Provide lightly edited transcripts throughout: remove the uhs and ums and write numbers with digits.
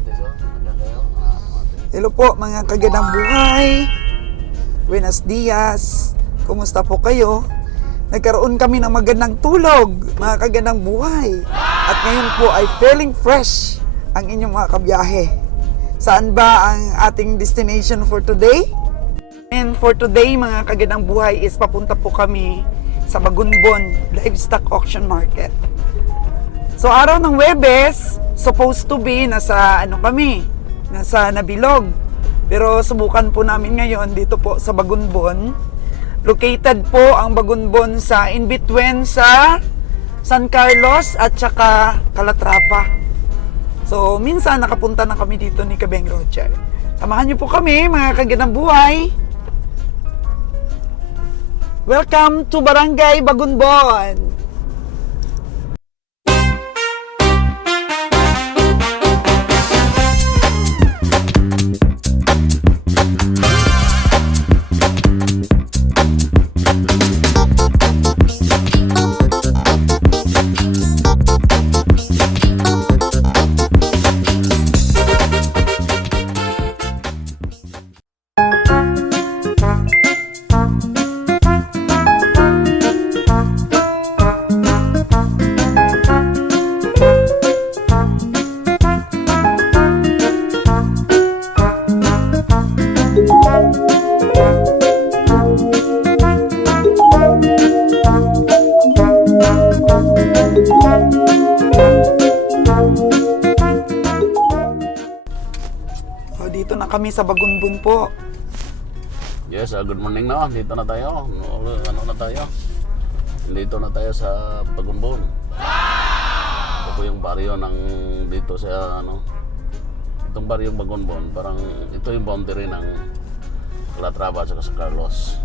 kamatis, oh. Nandiyan kayo. Kamatis. Hello po mga kagandang buhay. Buenos dias. Kumusta po kayo? Nagkaroon kami ng magandang tulog, mga kagandang buhay. At ngayon po ay feeling fresh ang inyong mga kabiyahe. Saan ba ang ating destination for today? And for today, mga kagandang buhay, is papunta po kami sa Bagunbon Livestock Auction Market. So araw ng Huwebes, supposed to be nasa nasa Nabilog. Pero subukan po namin ngayon dito po sa Bagunbon. Located po ang Bagunbon sa in-between sa San Carlos at saka Calatrava. So minsan nakapunta na kami dito ni Kabeng Roger. Samahan niyo po kami mga kagandang buhay. Welcome to Barangay Bagunbon. Dito na kami sa Bagunbon po. Yes, good morning na. Dito na tayo. Ano na tayo? Dito na tayo sa Bagunbon. Ito po yung baryo ng dito sa itong baryong Bagunbon. Parang ito yung boundary ng Calatrava at sa Carlos.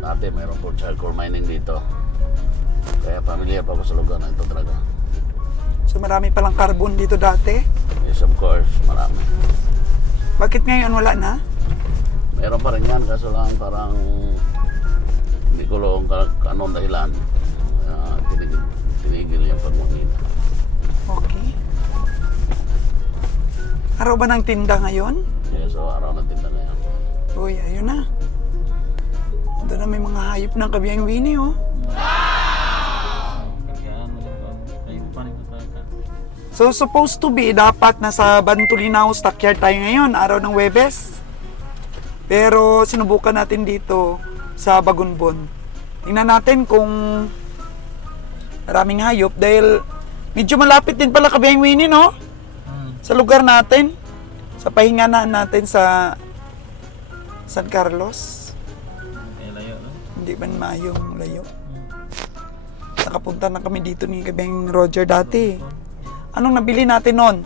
Dati mayroon po charcoal mining dito. Kaya pamilyar pa po sa lugar na ito talaga. So marami palang carbon dito dati. Yes, of course. Marami. Bakit ngayon wala na? Meron pa rin yan, kaso lang parang hindi ko lang anong dahilan. Tinigil yung pagmamina. Okay. Araw ba ng tinda ngayon? Yes, so araw na tinda na yan. Uy, ayun na. Ito na may mga hayop ng Kabiyang Winnie, oh. So, supposed to be, dapat nasa Bantulinaw Stockyard tayo ngayon, araw ng Huwebes. Pero, sinubukan natin dito sa Bagunbon. Tingnan natin kung maraming hayop dahil medyo malapit din pala Kabiyang Winnie, no? Sa lugar natin. Sa pahinganan natin sa San Carlos. Layo, no? Hindi man mayong layo. Nakapunta na kami dito ni Kabiyang Roger dati. Anong nabili natin nun?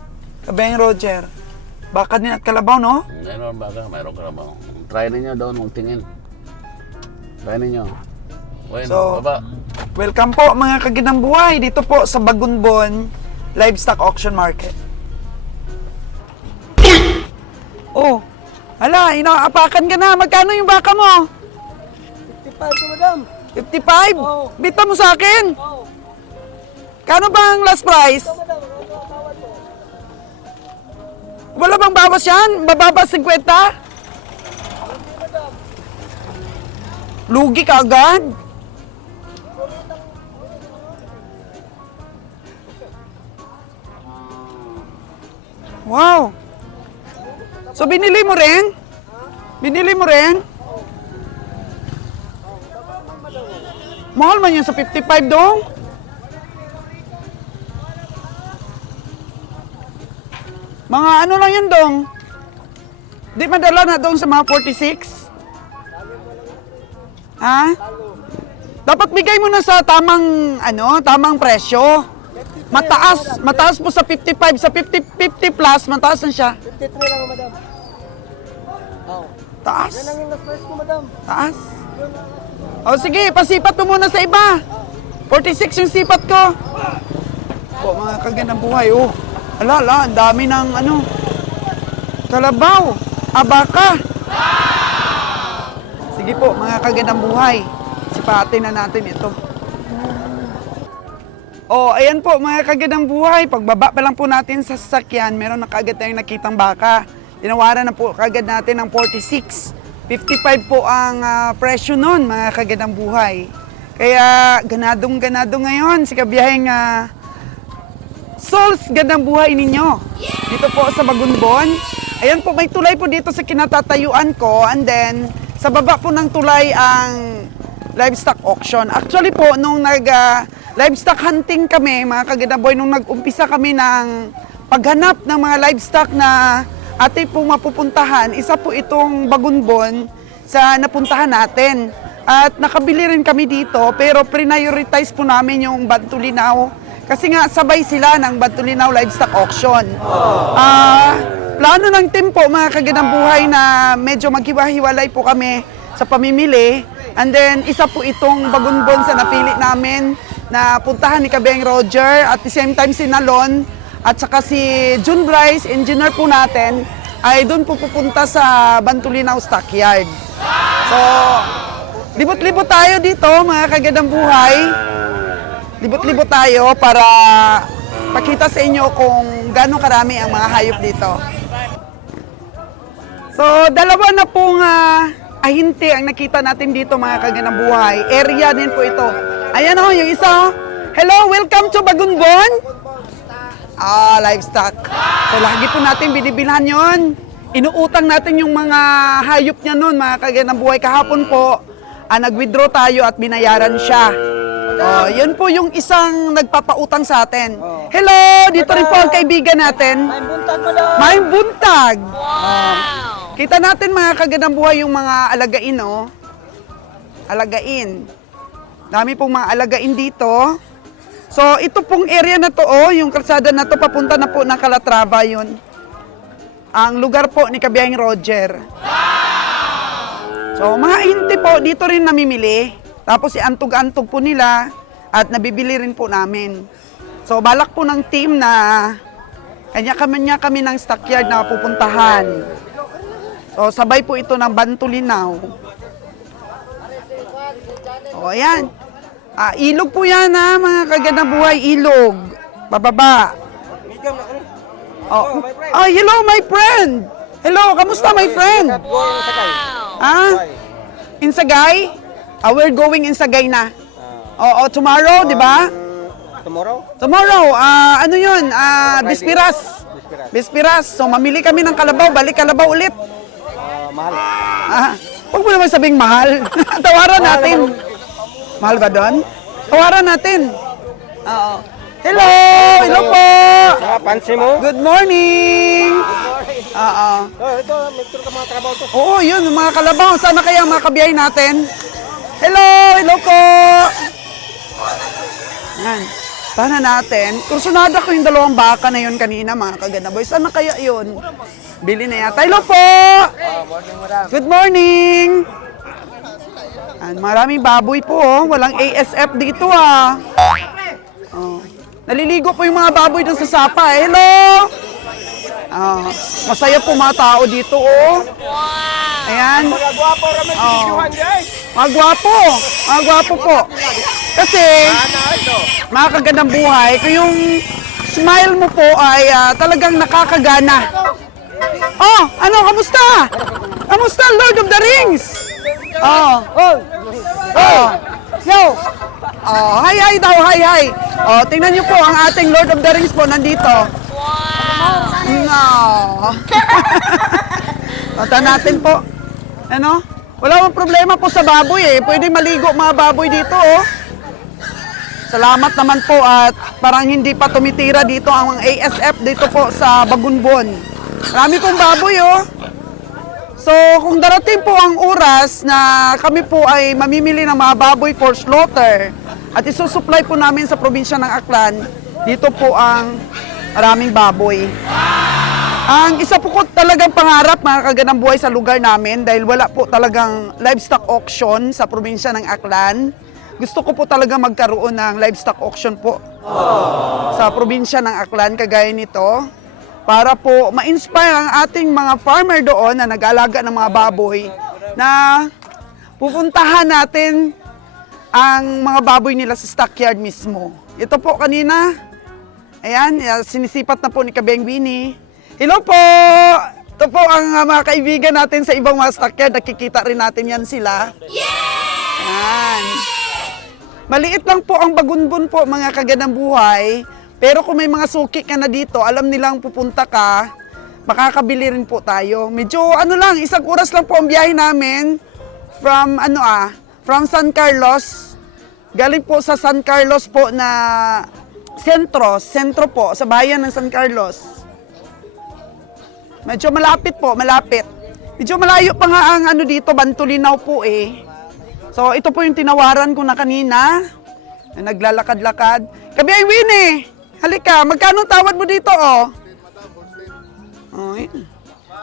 Kabeng Roger. Baka din at kalabaw, no? Mayroon baga, mayroon kalabaw. Try ninyo doon, magtingin. Try ninyo. Bueno, So, baba. welcome po mga kagandang buhay dito po sa Bagunbon Livestock Auction Market. Oh, hala, inaapakan ka na. Magkano yung baka mo? 55 po, madam. 55? Oo. Bita mo sa akin? Oo. Kano ba ang last price? Ito, madam. Ano ang tawad po? Wala bang bawas yan? Bababa 50? Lugi ka agad? Wow! So binili mo rin? Binili mo rin? Mahal man yan sa 55 dong? Mga ano lang yan dong? Di madala na dong sa mga 46? Ha? Dapat bigay mo na sa tamang tamang presyo. Mataas po sa 55, sa 50 plus, mataas na siya. 53 lang, madam. Oo. Taas. Yan ang yung last price ko, madam. Taas. O sige, pasipat mo muna sa iba. 46 yung sipat ko. Po, mga kagandang buhay, oh. Ala, ang dami ng kalabaw, abaka. Sige po, mga kagandang buhay. Sipatin na natin ito. Oh, ayan po mga kagandang buhay. Pagbaba pa lang po natin sa sasakyan, meron na kaagad tayong nakitang baka. Tinawaran na po kaagad natin ng 46. 55 po ang presyo nun mga kagandang buhay. Kaya ganadong-ganado ngayon si kabiyaheng Souls Gandang Buhay ninyo. Dito po sa Bagunbon. Ayan po, may tulay po dito sa kinatatayuan ko. And then, sa baba po ng tulay ang livestock auction. Actually po, nung livestock hunting kami, mga kagandang buhay, nung nag-umpisa kami ng paghanap ng mga livestock na ating po mapupuntahan, isa po itong Bagunbon sa napuntahan natin. At nakabili rin kami dito, pero prioritize po namin yung Bantulinaw. Kasi nga, sabay sila ng Bantulinaw Livestock Auction. Plano ng team po, mga kagandang buhay, na medyo maghiwa-hiwalay po kami sa pamimili. And then, isa po itong Bagunbon sa napili namin na puntahan ni Kabeng Roger at the same time si Nalon at saka si June Bryce, engineer po natin, ay doon po pupunta sa Bantulinaw Stockyard. So, libot-libot tayo dito, mga kagandang buhay. Libot-libot tayo para pakita sa inyo kung gaano karami ang mga hayop dito. So, dalawa na pong ahinti ang nakita natin dito, mga kagandang buhay. Area din po ito. Ayan o, yung isa. Hello, welcome to Bagunbon. Livestock. So, lagi po natin binibilhan yon. Inuutang natin yung mga hayop niya nun, mga kagandang buhay. Kahapon po, nag-withdraw tayo at binayaran siya. Yun po yung isang nagpapautang sa atin. Hello, dito rin po ang kaibigan natin. May buntag, madam. May buntag. Kita natin, mga kagandang buhay, yung mga alagain, oh. Alagain. Dami pong mga alagain dito. So, ito pong area na to, oh, yung kalsada na to, papunta na po ng Calatrava yun. Ang lugar po ni Kabiyaheng Roger. So, mga hinti po, dito rin namimili. Tapos, iantog-antog po nila at nabibili rin po namin. So, balak po ng team na kanya-kanya kami ng stockyard na pupuntahan. So, sabay po ito ng Bantulinaw. O, ayan. Ilog po yan, mga kagandang buhay. Ilog. Bababa. Hello, my friend. Hello, kamusta, my friend? In Sagay? We're going in Sagay na. Oo, tomorrow, di ba? Tomorrow, ano yun? Bispiras. Bispiras. So, mamili kami ng kalabaw. Balik kalabaw ulit. Mahal. Huwag mo naman sabing mahal. Tawaran natin. Mahal ba doon? Tawaran natin. Oo. Hello! Hello po! Pansin mo? Good morning! Oo. Ito, may ka mga trabaho to. Oo, yun, mga kalabaw. Sana kaya mga kabiyahe natin? Hello! Hello po! Yan. Sana natin. Kursunada ko yung dalawang baka na yun kanina, mga kaganda boy. Sana kaya yun? Bili na yata. Hello po! Morning, madam. Good morning! Maraming baboy po, oh. Walang ASF dito, ah. Oh. Naliligo po yung mga baboy dun sa sapa. Hello! Masaya po mga tao dito, oh. Ayan. Mga gwapo ramen videohan, guys. Mga gwapo. Mga gwapo po. Kasi, mga kagandang buhay, kung yung smile mo po ay talagang nakakagana. Oh, ano, kamusta? Kamusta, Lord of the Rings? Yo! Hi daw, hi. Tingnan niyo po ang ating Lord of the Rings po nandito. Wow! No. Mata natin po. Ano? Wala akong problema po sa baboy eh. Pwede maligo mga baboy dito, oh. Salamat naman po at parang hindi pa tumitira dito ang ASF dito po sa Bagunbon. Marami pong baboy, oh. So, kung darating po ang oras na kami po ay mamimili ng mga baboy for slaughter at isusupply po namin sa probinsya ng Aklan, dito po ang maraming baboy. Ang isa po ko talagang pangarap, mga kagandang buhay, sa lugar namin dahil wala po talagang livestock auction sa probinsya ng Aklan. Gusto ko po talaga magkaroon ng livestock auction po sa probinsya ng Aklan, kagaya nito. Para po ma-inspire ang ating mga farmer doon na nag-aalaga ng mga baboy na pupuntahan natin ang mga baboy nila sa stockyard mismo. Ito po kanina. Ayan, sinisipat na po ni Kabeng Winnie. Hello po! Ito po ang mga kaibigan natin sa ibang mga stockyard. Nakikita rin natin yan sila. Ayan. Maliit lang po ang Bagunbon po, mga kagandang buhay. Pero kung may mga suki ka na dito, alam nilang pupunta ka, makakabili rin po tayo. Medyo lang, 1 oras lang po ang biyahe namin from from San Carlos. Galing po sa San Carlos po na sentro po, sa bayan ng San Carlos. Medyo malapit po, malapit. Medyo malayo pa nga ang dito, Bantulinaw po eh. So ito po yung tinawaran ko na kanina. Na naglalakad-lakad. Kabiyay Winnie, halika, magkano tawad mo dito oh? Oh,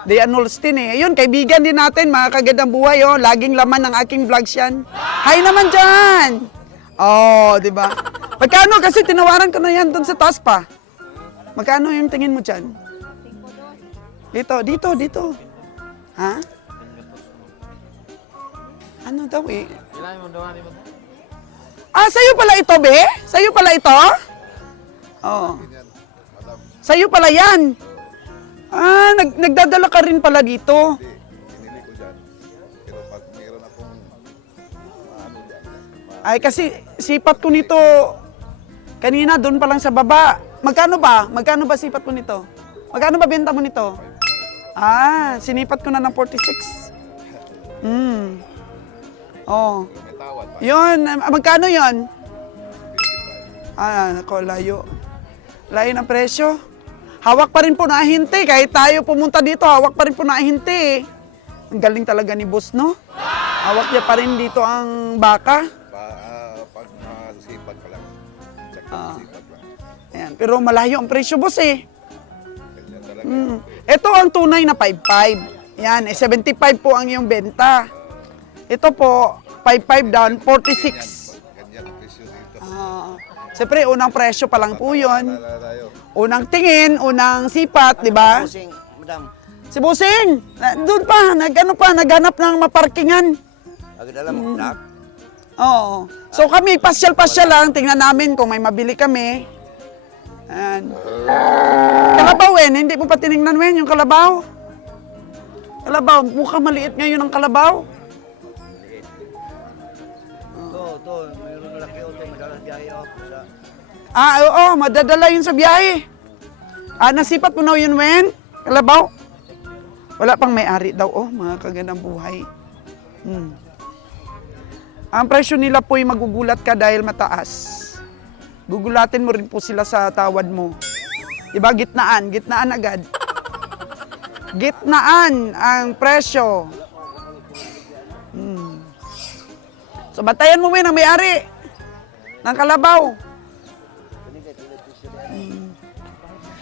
Dayan Holstein eh. Ayun, kaibigan din natin, mga kagandang buhay oh. Laging laman ng aking vlogs yan. Hi naman dyan! Oh, di ba? Magkano? Kasi tinawaran ko na yan doon sa taas pa. Magkano yung tingin mo dyan? Dito. Ha? Ano daw eh? Sa'yo pala ito, be? Sa'yo pala ito? Oo. Sa'yo pala yan. Nagdadala ka rin pala dito. Pinili ko dyan. Pero pag mayroon akong dyan. Ay, kasi sipat ko nito kanina doon pa lang sa baba. Magkano ba? Magkano ba sipat mo nito? Magkano ba benta mo nito? Sinipat ko na ng 46. Oh. May tawad pa. Yun, magkano yun? Nako, layo. Layo ng presyo. Hawak pa rin po na ahinte. Kahit tayo pumunta dito, hawak pa rin po na ahinte. Ang galing talaga ni boss, no? Hawak niya pa rin dito ang baka. Pag masipag pa lang. Check masipag lang. Ayan, pero malayo ang presyo, boss eh. Ganyan talaga. Ito ang tunay na 5.5. Yan, 75 po ang iyong benta. Ito po, 5.5 down, 46. Ganyan ang presyo dito. Siyempre, unang presyo pa lang po yun. Tayo. Unang tingin, unang sipat, di ba? Pusing, madam. Si Busing, doon pa, naghanap ng maparkingan. Agad alam mo, nak? Oo. So kami, pasyal-pasyal lang, tingnan namin kung may mabili kami. Ayan. Kalabaw hindi mo pa tinignan yung kalabaw. Kalabaw, mukhang maliit ngayon ang kalabaw. Ito, mayroon na laki ito, madalas biyahe ako sa... Oo, madadala yun sa biyahe. Nasipat mo na yun, Wen? Kalabaw? Wala pang may-ari daw, mga kagandang buhay. Ang presyo nila po'y magugulat ka dahil mataas. Gugulatin mo rin po sila sa tawad mo. Diba, gitnaan agad. Gitnaan ang presyo. So, batayan mo, Wen, ang may-ari ng kalabaw.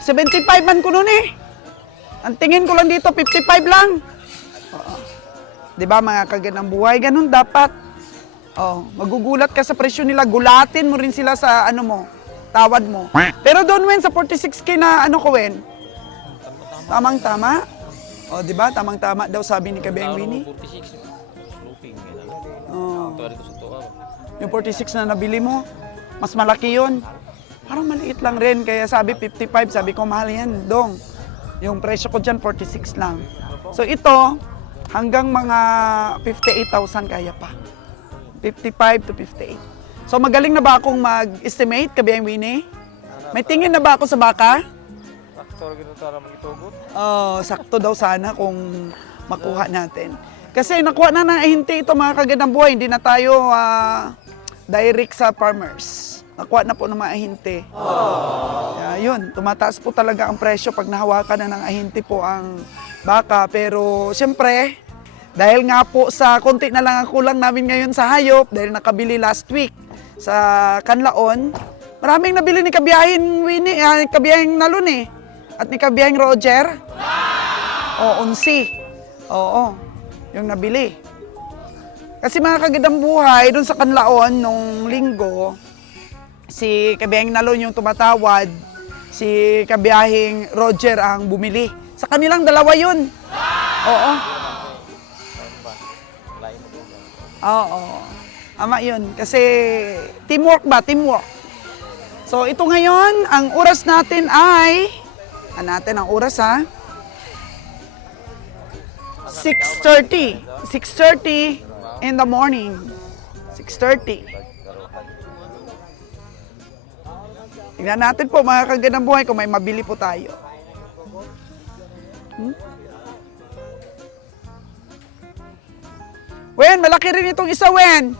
75 man ko nun eh. Ang tingin ko lang dito, 55 lang. Di ba mga kagandang buhay? Ganun dapat. Magugulat ka sa presyo nila. Gulatin mo rin sila sa tawad mo. Pero doon, Wen, sa 46K na ko, Wen? Tamang-tama. Di ba? Tamang-tama daw sabi ni Kabeng Winnie. 46 looping Yung 46 na nabili mo, mas malaki yun. Parang maliit lang rin, kaya sabi 55, sabi ko mahal yan, dong. Yung presyo ko dyan, 46 lang. So ito, hanggang mga 58,000 kaya pa. 55 to 58. So magaling na ba akong mag-estimate, Kabeng Winnie? May tingin na ba ako sa baka? Sakto daw sana kung makuha natin. Kasi nakuha na ahinti ito, mga kagandang buhay. Hindi na tayo direct sa farmers. Nakuha na po ng mga ahinti. Kaya yun, tumataas po talaga ang presyo pag nahawakan na ng ahinti po ang baka. Pero siyempre, dahil nga po sa konti na lang ang kulang namin ngayon sa hayop, dahil nakabili last week sa Kanlaon, maraming nabili ni Kabiyahin Winnie, Kabiyahing Nalon eh. At ni Kabiyahing Roger. Unsi. Oo, yung nabili. Kasi mga kagandang buhay, doon sa Kanlaon nung linggo, si Kabiyahing Nalon yung tumatawad, si Kabiyahing Roger ang bumili. Sa kanilang dalawa yun. Oo. Ama yun. Kasi teamwork ba? Teamwork. So, ito ngayon, ang oras natin ay... Natin ang oras, ha? 6:30. 6:30 in the morning. 6:30. Tingnan natin po, mga kagandang buhay, kung may mabili po tayo. Wen, malaki rin itong isa, Wen.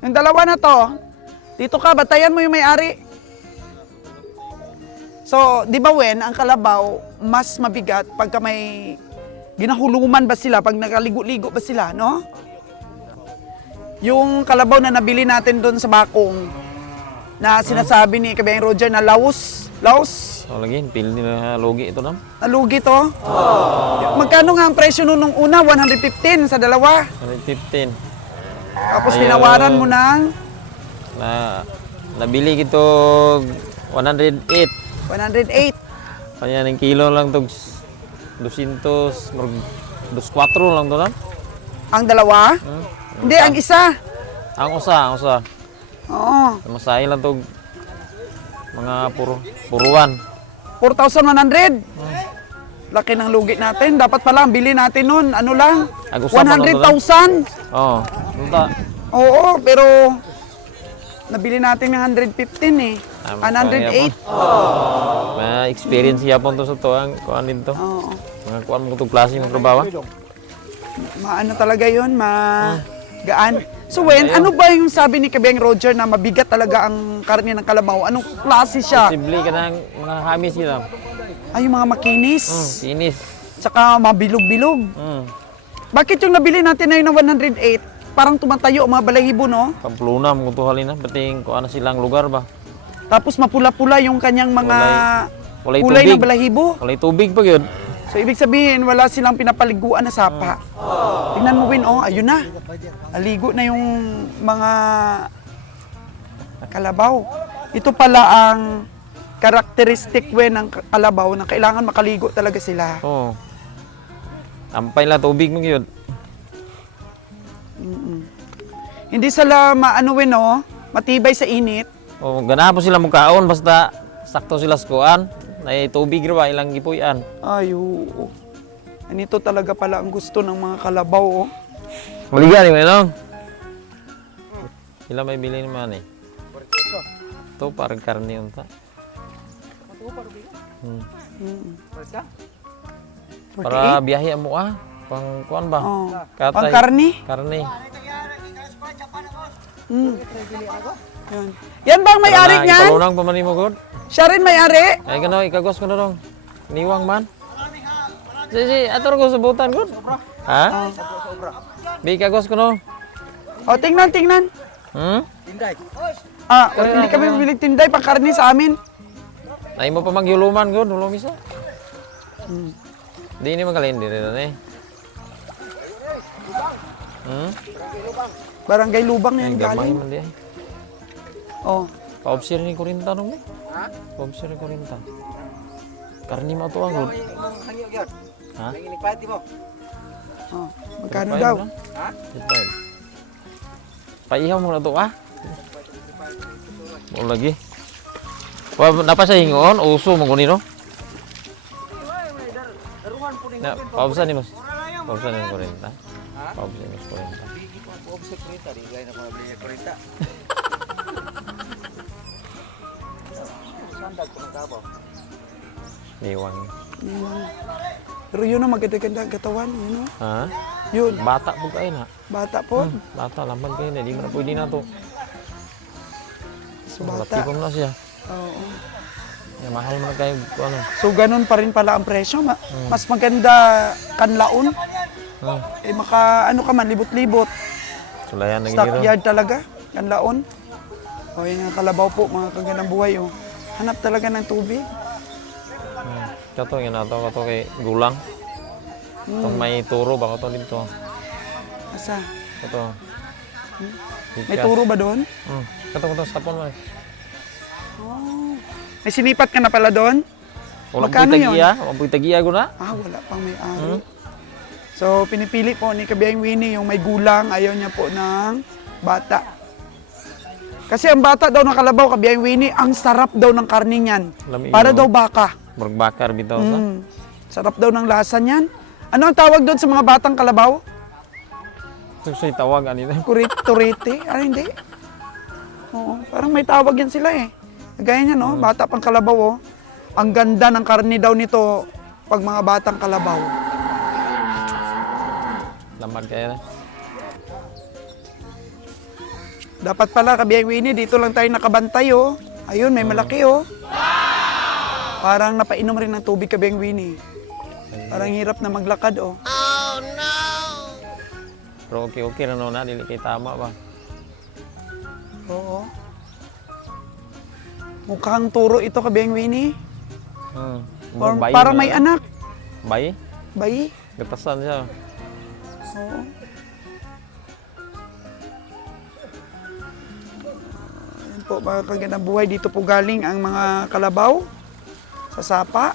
Yung dalawa na to. Dito ka, batayan mo yung may-ari. So, di ba, Wen, ang kalabaw, mas mabigat pagka may ginahuluman ba sila, pag nakaligo-ligo ba sila, no? Yung kalabaw na nabili natin doon sa Bakong, na sinasabi ni Kabayang Roger na laos. Oh, lagi, pil nila logi ito nam. Nalugi to. Magkano nga ang presyo nung una? 115 sa dalawa. 115. Tapos Ayaw. tinawaran mo ng Nabili kito 108. 108. Kanya ng kilo lang tog 200, 204 lang to nam. Ang dalawa? Hindi, ang isa. Ang usa. Oo. Masahe lang tog mga puruan. 4,100. Laki ng lugi natin. Dapat pala ang bili natin nun, ano lang, Ag-usapan lang 100,000. Oh, punta. Oo, pero nabili natin ng 115 eh. 108. May experience yapon to sa to ang kuan dito. Oo. Mga kuan mo to klase ng trabaho. Maano talaga yun, magaan. So, Wen, ano ba yung sabi ni Kabayang Roger na mabigat talaga ang karne ng kalabaw? Anong klase siya? Posible ka ng mga hamis sila. Ay, yung mga makinis. Tinis. Tsaka mabilog-bilog. Bakit yung nabili natin na yun ng 108, parang tumatayo ang mga balahibo, no? Pamplona mo to halina pating kuan na silang lugar ba. Tapos mapula-pula yung kanyang mga Walay kulay tubig. ng balahibo. Walay tubig pa gyud. So, ibig sabihin, wala silang pinapaliguan na sapa. Tingnan mo, Win, oh, ayun na. Aligo na yung mga kalabaw. Ito pala ang karakteristik, Win, ng kalabaw na kailangan makaligo talaga sila. Oh. Ampay la tubig mo gyud. Hindi sila maano, Win, oh, matibay sa init. Oh, ganahan po sila mukaon basta sakto sila sa kuan. Nay tubig ra ba ilang gipuy-an. Ay, oo. Anito talaga pala ang gusto ng mga kalabaw, oh. Maliga ni Manong. Ila may bilhin man eh. To parang karne unta. Para biyahe mo pang kuan ba? Oh. Katay. Pang karni? Karne. Yan. Yan ba ang may-ari niyan? Palunang pa man mo god. Siya rin may-ari? Ay gano ikagos ko na dong. Niwang man. Si ator ko sa butan god. Ha? Bi ikagos ko no. O, tingnan. Tinday. Hindi kami bibilig tinday pang karni sa amin. Ay mo pa magyuluman god, hulong isa. Di ini magaling din eh. Barangay Lubang na yan Gamay galing. man di. Oh. Paobsir ni Kurinta nung Ha? Paobsir ni Kurinta. Karni mo to agad. Ha? Inikpati mo. Oh. Magkano daw? Ha? Paihaw mo na to Mo lagi. Wa napa sa hingon, uso mo kunino. Na, paubsan ni Mas. Paubsan ni Kurinta. Paubsan ni Kurinta. Obse kurita, di gaya na ko beli kurita. Sandag ko ng kabaw. Niwang. Pero yun ang maganda-ganda ang katawan, yun, oh. Ha? Yun, Bata po kayo na. bata po. Bata, lamang kayo na. Di mo na pwede na to. So, Malaki bata. ko na siya. Oo. Mahal mo na kayo. Ano? So, ganun pa rin pala ang presyo. Mas maganda kanlaon. Eh, ano ka man, libot-libot. Sulayan na giro. Stockyard talaga, kanlaon. O, yun ang kalabaw po, mga kagandang buhay, oh. Hanap talaga ng tubig. Kato, yun na to. Kato kay gulang. Itong may turo ba? Kato dito. Asa? Kato. May turo ba doon? Kato, sapon mo eh. May sinipat ka na pala doon? Walang Magkano yun? Walang tagiya ko na. Wala pang may-ari. So, pinipili po ni Kabayang Winnie yung may gulang. Ayaw niya po ng bata. Kasi ang bata daw ng kalabaw, Kabiyang Winnie, ang sarap daw ng karne niyan. Lami Para yun. daw baka. Magbakar bitaw sa. Sarap daw ng lasa niyan. Ano ang tawag doon sa mga batang kalabaw? Susi tawag anito. Turete? Ah, hindi. Oo, parang may tawag yan sila eh. Gaya niya, no? Bata pang kalabaw, oh. Ang ganda ng karne daw nito pag mga batang kalabaw. Lamad kaya na. Dapat pala, Kabiyang Winnie, dito lang tayo nakabantay, oh. Ayun, may malaki, oh. Parang napainom rin ng tubig, Kabiyang Winnie. Parang hirap na maglakad, oh. Pero okay na na, dili kay tama ba? Oo. Mukhang turo ito, Kabiyang Winnie. Parang may anak. Bayi? Bayi. Gatasan siya. Oo. Ayan po, mga kagandang buhay. Dito po galing ang mga kalabaw sa sapa.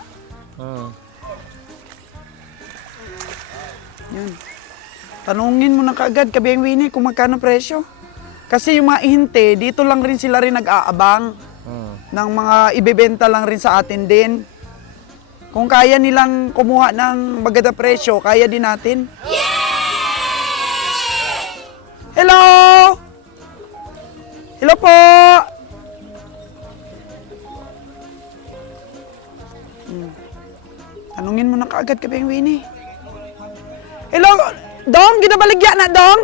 Yan. Tanungin mo na kaagad, Kabiyang Winnie, kung magkano presyo. Kasi yung mga ihinte, dito lang rin sila rin nag-aabang ng mga ibebenta lang rin sa atin din. Kung kaya nilang kumuha ng maganda presyo, kaya din natin. Hello! Hello po! Tanungin mo na kaagad, Kabiyang Winnie. Hello! Dong, ginabaligya na, Dong?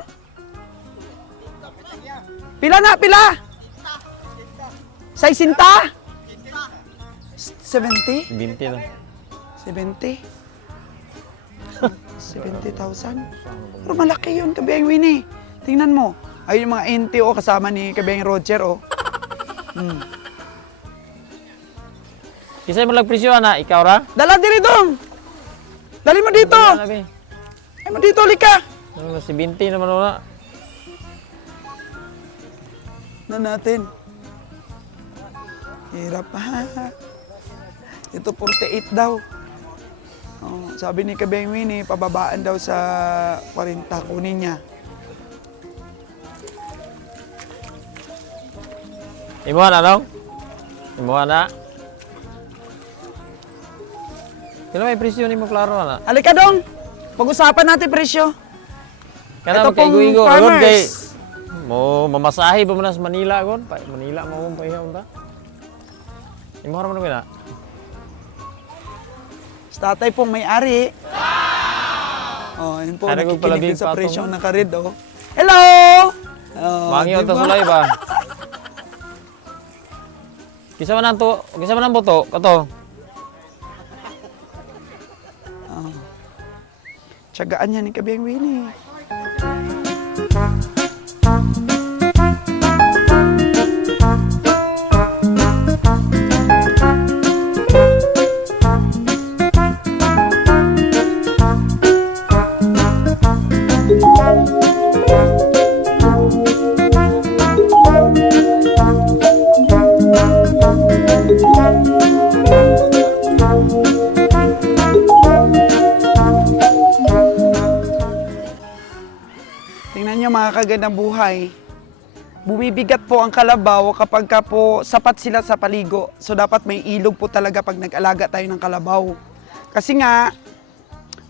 Pila na, pila? 60? 70? 20 na. 70? 70,000? Pero malaki yun, Kabiyang Winnie. Tingnan mo. Ayun yung mga NTO kasama ni Kabiyang Roger, oh. Kisay mo lang presyo na, ikaw ra? Dala diri, Dong! Dali mo dito! Labi. Ay mo dito, lika! Ano si 20 naman na. Na natin. Hirap ha. Ito 48 daw. Oh, sabi ni Kabiyang Winnie, pababaan daw sa 40, kunin niya. Imuha na, Dong? Imuha na. Kailan may presyo ni mo klaro na? Halika, Dong! Pag-usapan natin presyo. Kana Ito pong magkaigo-igo farmers. kay mo mamasahe pa man sa Manila gon, pa Manila mo pa ihaw ta. Imo ra man na. Sa tatay pong may-ari. Oh, yun po, Ano kung nakikinig palabing din sa patong presyo mo? ng karid, oh. Hello! Oh, Mangi ta diba? sulay ba? Kisa man ang boto kato. Tiyagaan niya ni Kabiyang Winnie. Tingnan niyo mga kagandang buhay. Bumibigat po ang kalabaw kapag ka po sapat sila sa paligo. So dapat may ilog po talaga pag nag-alaga tayo ng kalabaw. Kasi nga,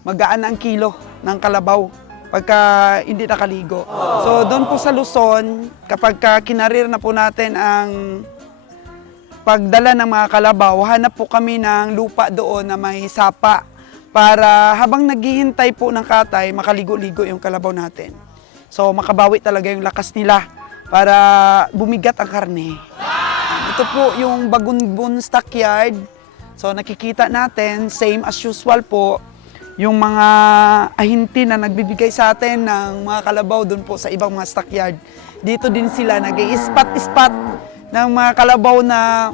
magaan ang kilo ng kalabaw pagka hindi nakaligo. So doon po sa Luzon, kapag ka kinarir na po natin ang pagdala ng mga kalabaw, hanap po kami ng lupa doon na may sapa para habang naghihintay po ng katay, makaligo-ligo yung kalabaw natin. So makabawi talaga yung lakas nila para bumigat ang karne. Ito po yung Bagunbon Stockyard. So nakikita natin, same as usual po, yung mga ahinti na nagbibigay sa atin ng mga kalabaw doon po sa ibang mga stockyard. Dito din sila nag-i-spot-spot ng mga kalabaw na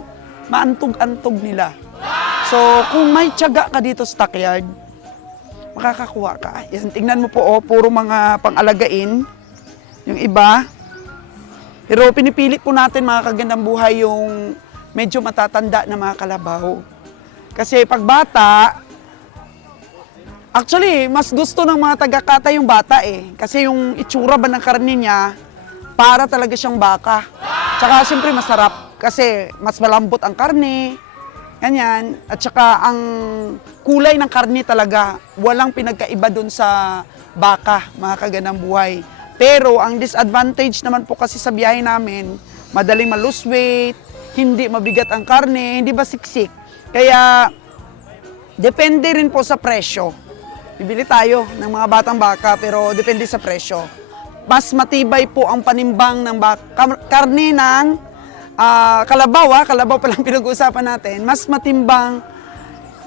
maantog-antog nila. So kung may tiyaga ka dito sa stockyard, makakakuha ka. Yan, tingnan mo po, oh, puro mga pang-alagain. Yung iba. Pero pinipilit po natin mga kagandang buhay yung medyo matatanda na mga kalabaw. Kasi pag bata, actually, mas gusto ng mga taga-kata yung bata eh. Kasi yung itsura ba ng karne niya, para talaga siyang baka. Tsaka siyempre masarap kasi mas malambot ang karne. Ganyan. At saka ang kulay ng karne talaga, walang pinagkaiba dun sa baka, mga kagandang buhay. Pero ang disadvantage naman po kasi sa biyahe namin, madaling ma-lose weight, hindi mabigat ang karne, hindi ba siksik. Kaya depende rin po sa presyo. Bibili tayo ng mga batang baka pero depende sa presyo. Mas matibay po ang panimbang ng karne ng kalabaw, kalabaw pa lang pinag-uusapan natin, mas matimbang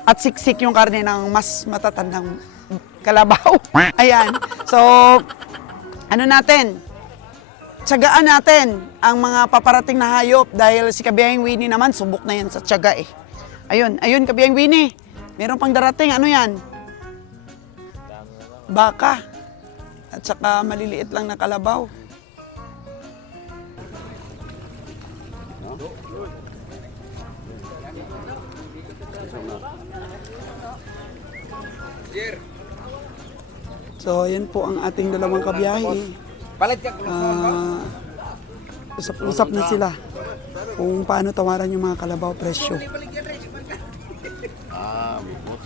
at siksik yung karne ng mas matatandang kalabaw. Ayan. So, ano natin? Tiyagaan natin ang mga paparating na hayop dahil si Kabiyahing Winnie naman, subok na yan sa tiyaga eh. Ayun, Kabiyahing Winnie. Meron pang darating, ano yan? Baka. At saka maliliit lang na kalabaw. So, yan po ang ating dalawang kabiyahe. Usap-usap na sila kung paano tawaran yung mga kalabaw presyo.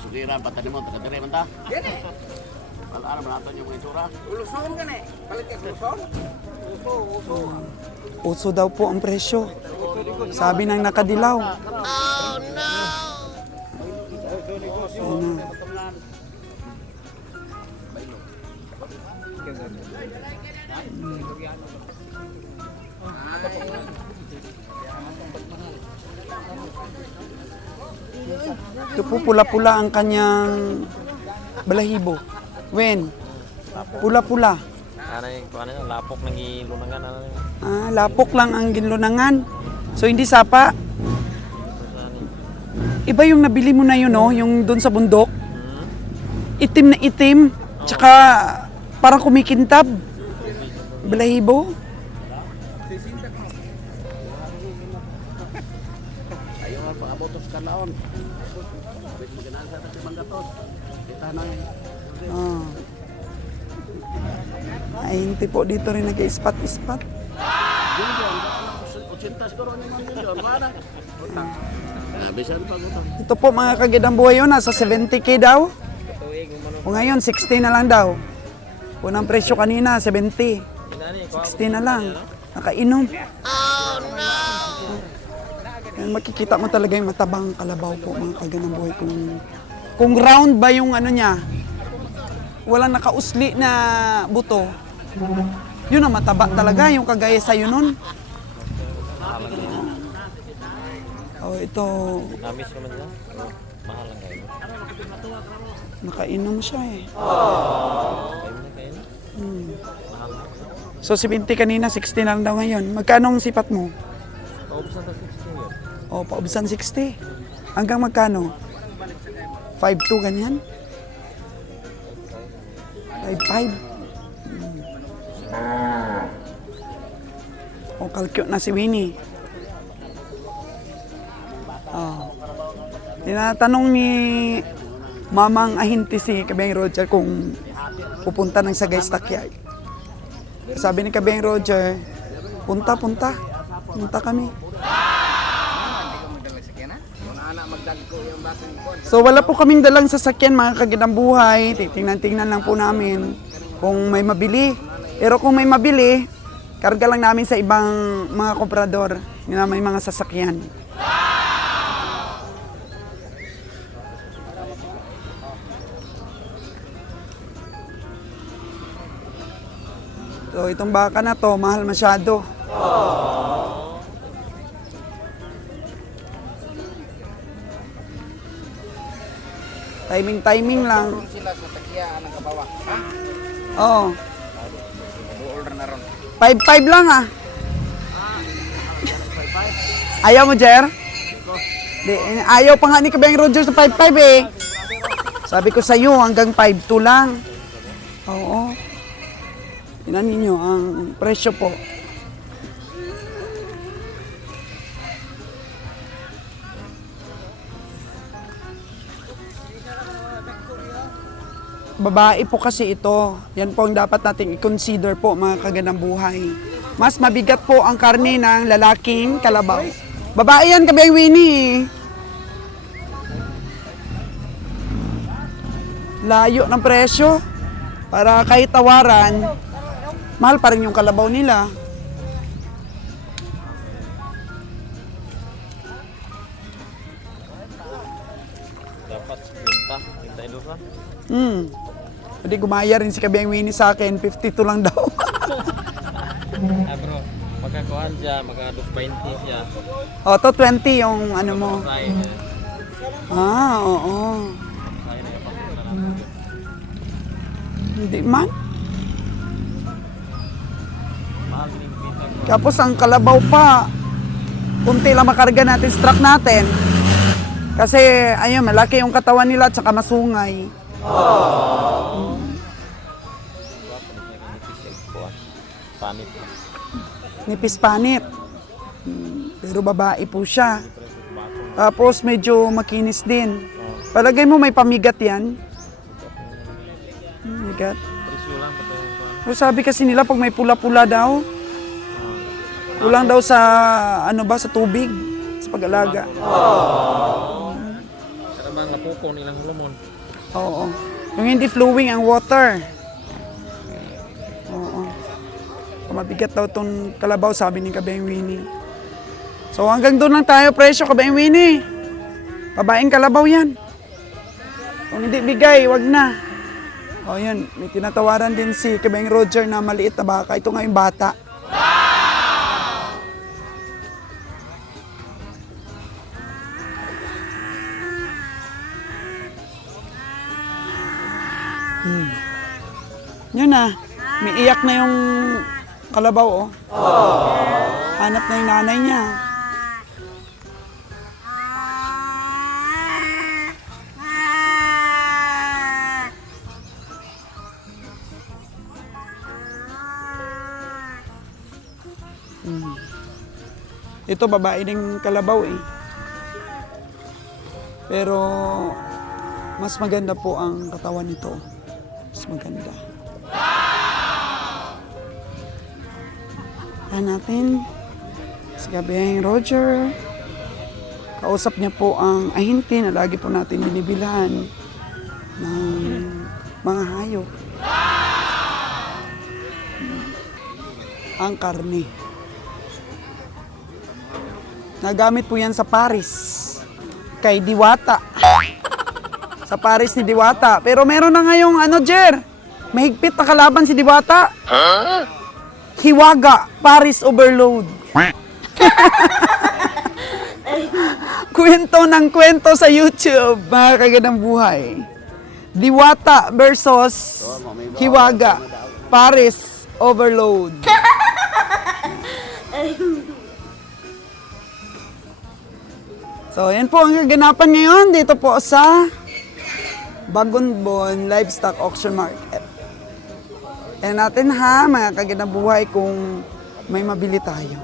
Sugiran, patani mo, taga-dire man ta? Ano ba natin yung mga itsura? Uluson ka na Palit ka uluson? Uso daw po ang presyo. Sabi ng nakadilaw. Oh no! Ayun na. Ito po pula-pula ang kanyang balahibo. Wen, pula-pula. Ano yung lapok ng ilunangan? Ano yung Lapok lang ang ginlunangan. So hindi sapa. Iba yung nabili mo na yun, no? Yung doon sa bundok. Itim na itim. Tsaka parang kumikintab. Balahibo. Ayaw nga pang-abotos ka naon. Wait, maganaan sa ating manggatos. Kita na yun. Ay, hindi po dito rin nag-ispat-ispat. Yun, 80 siguro naman yun. Para. Utang. Bisan pa utang. Ito po mga kagidang buhay yun, nasa 70k daw. O ngayon, 60 na lang daw. Unang presyo kanina, 70. 60 na lang. Nakainom. Oh no! Yan, makikita mo talaga yung matabang kalabaw po mga kagidang buhay. Kung round ba yung ano niya, walang nakausli na buto. Yun ang mataba talaga, yung kagaya sa'yo nun. Oh, ito, Amis naman nila? Mahal lang kayo. nakainom siya eh. Kayo na kayo na? Mahal lang. So 70 kanina, 60 na lang daw ngayon. Magkano ang sipat mo? Paubos na sa 16 yun. O, paubusan 60. Hanggang magkano? 5.2 ganyan? 5.5. O, kalkyo na si Winnie. Tinatanong ni Mamang Ahinti si Kabeng Roger kung pupunta ng Sagay Stockyard. Sabi ni Kabeng Roger, punta kami. So wala po kaming dalang sasakyan mga kagandang buhay. Tingnan lang po namin kung may mabili. Pero kung may mabili, karga lang namin sa ibang mga komprador na may mga sasakyan. So itong baka na to, mahal masyado. Timing lang. Sila sa takya ng kabawa. Ha? Oo. Order na ron. 5-5 lang ah. Ayaw mo, Jer? Ayaw pa nga ni Kabeng Roger sa 5-5 eh. Sabi ko sa'yo, hanggang 5-2 lang. Oo. Tingnan ninyo ang presyo po. Babae po kasi ito. Yan po ang dapat nating i-consider po mga kagandang buhay. Mas mabigat po ang karne ng lalaking kalabaw. Babae yan, Kabeng Winnie. Layo ng presyo. Para kahit tawaran, mahal pa rin yung kalabaw nila. Dapat pinta. Pinta ilo ka. Pwede gumaya rin si Kabeng Winnie sa akin. 52 lang daw. Bro, magkakuhan siya, magka-20 siya. O, to 20 yung ano mo. Say, Oo. say na yung Hindi man. mahal din pinta ko. Tapos ang kalabaw pa, kunti lang makarga natin, struck natin. Kasi, ayun, malaki yung katawan nila at saka masungay. Panit. Nipis panit. Pero babae po siya. Tapos medyo makinis din. Palagay mo may pamigat yan. Migat. Presyo lang ba tayo kuhan? Pero sabi kasi nila pag may pula-pula daw, kulang daw sa ano ba sa tubig sa pag-alaga. Para bang napuko nilang hormone. Oo. Yung hindi flowing ang water. Oo. So, mabigat daw tong kalabaw sabi ni Kabeng Winnie. So hanggang doon lang tayo presyo Kabeng Winnie. Babaeng kalabaw yan. Kung hindi bigay, wag na. O yun, may tinatawaran din si Kabeng Roger na maliit na baka. Ito nga yung bata. Yun na, may iyak na yung kalabaw, oh. Hanap na yung nanay niya. Ito, babae din kalabaw, eh. Pero, mas maganda po ang katawan nito. Mas maganda. Yan natin si Kabeng Roger. Kausap niya po ang ahinti na lagi po natin binibilhan ng mga hayop. Ang karne. Nagamit po yan sa Paris. Kay Diwata. Sa Paris ni Diwata. Pero meron na ngayong ano, Jer? Mahigpit na kalaban si Diwata. Hiwaga, Paris Overload. Kwento ng kwento sa YouTube, mga kagandang buhay. Diwata versus Hiwaga, Paris Overload. So, yan po ang kaganapan ngayon dito po sa Bagonbon Livestock Auction Market. Yan natin ha, mga kagandang buhay kung may mabili tayo.